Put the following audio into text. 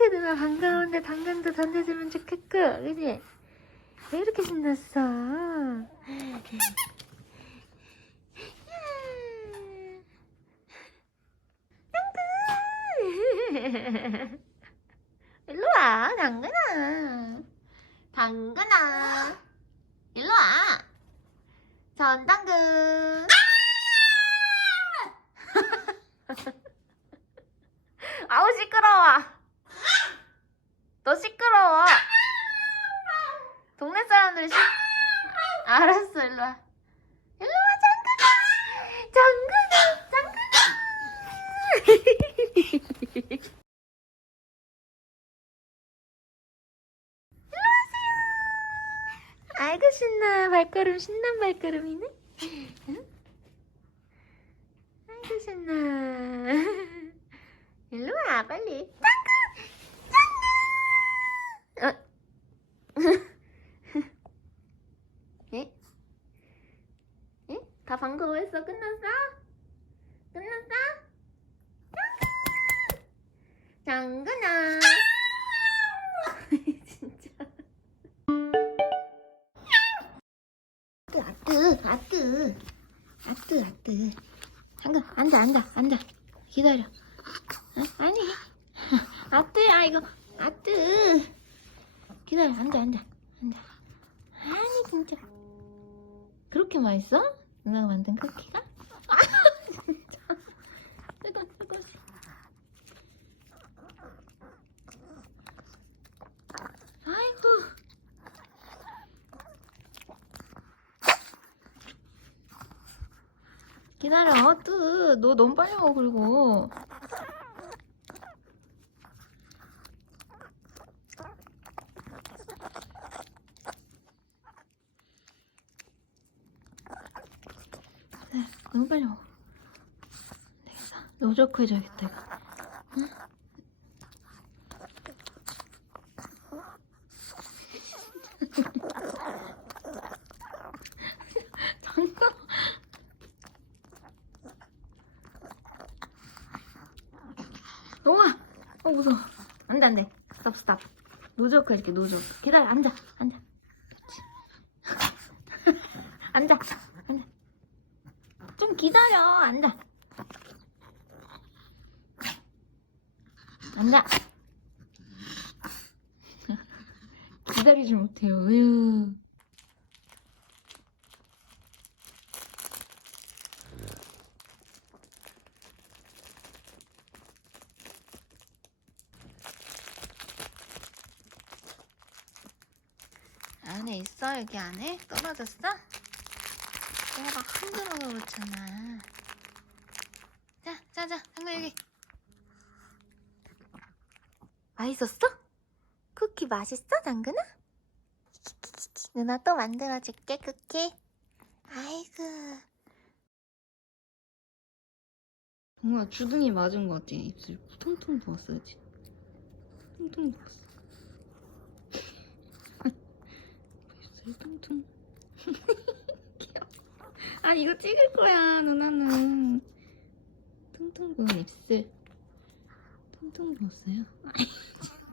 아이고 누나 반가운데 당근도 던져주면 좋겠고 그지? 왜 이렇게 신났어? 당근! 일로 와 당근아. 당근아. 일로 와. 전당근 아우 시끄러워 너 시끄러워. 동네 사람들이 시... 알았어 일로 와. 일로 와 장근아. 장근아 장근아. 아이고 신나. 발걸음 신난 발걸음이네. 응? 아이고 신나. 일로 와 빨리 반가워했어? 끝났어? 끝났어? 짱구나 진짜 아뜨 아뜨 아뜨 아뜨 잠깐 앉아 앉아 앉아. 기다려. 어? 아니. 아뜨야 이거. 아뜨. 기다려 앉아 앉아 앉아. 아니 진짜. 그렇게 맛있어? 누나가 만든 쿠키가? 아 뜨거 뜨거 아이고 기다려 뜨. 너 너무 빨리 먹어 그리고 네, 너무 빨리 먹어. 되겠어 노조크 해줘야겠다 이거. 응? 잠깐. 우와 어 무서워. 안돼 안돼. 스탑 스탑. 노조크 이렇게 노조크 기다려 앉아 앉아. 앉아 기다려. 앉아. 앉아. 기다리질 못해요. 으유. 안에 있어? 여기 안에? 떨어졌어? 내가 막 흔들어 그렇잖아. 자, 자, 자, 당근 여기. 맛있었어? 쿠키 맛있어, 당근아? 누나 또 만들어줄게, 쿠키. 아이고. 뭔가 주둥이 맞은 것 같아. 입술 통통 부었어야지. 통통 부었어. 입술 통통. 아 이거 찍을 거야 누나는. 통통 부은 입술. 통통 부었어요.